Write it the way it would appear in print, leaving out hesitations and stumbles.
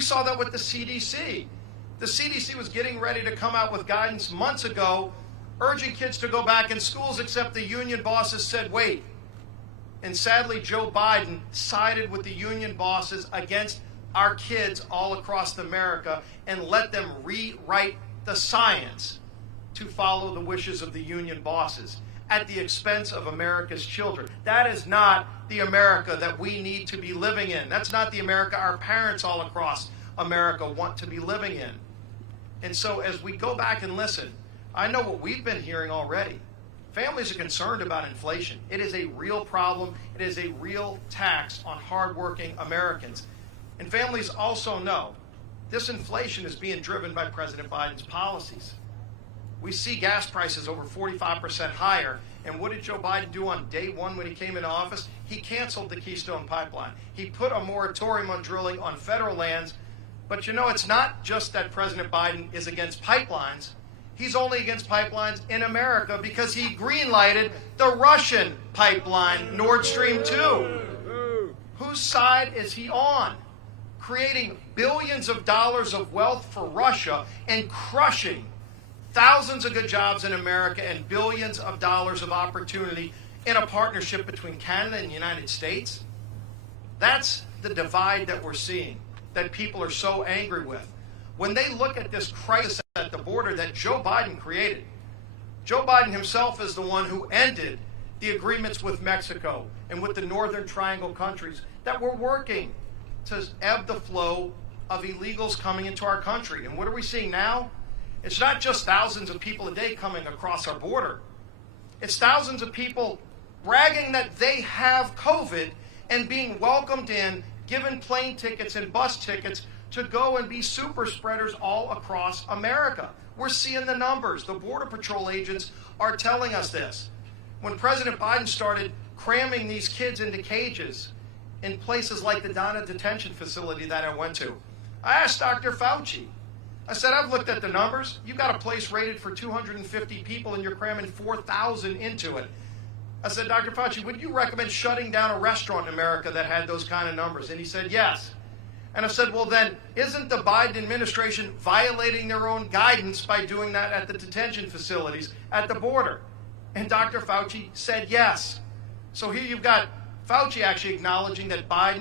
We saw that with the CDC. The CDC was getting ready to come out with guidance months ago, urging kids to go back in schools, except the union bosses said, wait. And sadly, Joe Biden sided with the union bosses against our kids all across America and let them rewrite the science to follow the wishes of the union bosses at the expense of America's children. That is not the America that we need to be living in. That's not the America our parents all across America want to be living in. And so as we go back and listen, I know what we've been hearing already. Families are concerned about inflation. It is a real problem. It is a real tax on hardworking Americans. And families also know this inflation is being driven by President Biden's policies. We see gas prices over 45% higher. And what did Joe Biden do on day one when he came into office? He canceled the Keystone Pipeline. He put a moratorium on drilling on federal lands. But you know, it's not just that President Biden is against pipelines. He's only against pipelines in America because he green-lighted the Russian pipeline, Nord Stream 2. Whose side is he on? Creating billions of dollars of wealth for Russia and crushing thousands of good jobs in America and billions of dollars of opportunity in a partnership between Canada and the United States? That's the divide that we're seeing, that people are so angry with. When they look at this crisis at the border that Joe Biden created, Joe Biden himself is the one who ended the agreements with Mexico and with the Northern Triangle countries that were working to ebb the flow of illegals coming into our country. And what are we seeing now? It's not just thousands of people a day coming across our border. It's thousands of people bragging that they have COVID and being welcomed in, given plane tickets and bus tickets to go and be super spreaders all across America. We're seeing the numbers. The Border Patrol agents are telling us this. When President Biden started cramming these kids into cages in places like the Donna detention facility that I went to, I asked Dr. Fauci, I said, I've looked at the numbers. You've got a place rated for 250 people and you're cramming 4,000 into it. I said, Dr. Fauci, would you recommend shutting down a restaurant in America that had those kind of numbers? And he said, yes. And I said, well, then, isn't the Biden administration violating their own guidance by doing that at the detention facilities at the border? And Dr. Fauci said yes. So here you've got Fauci actually acknowledging that Biden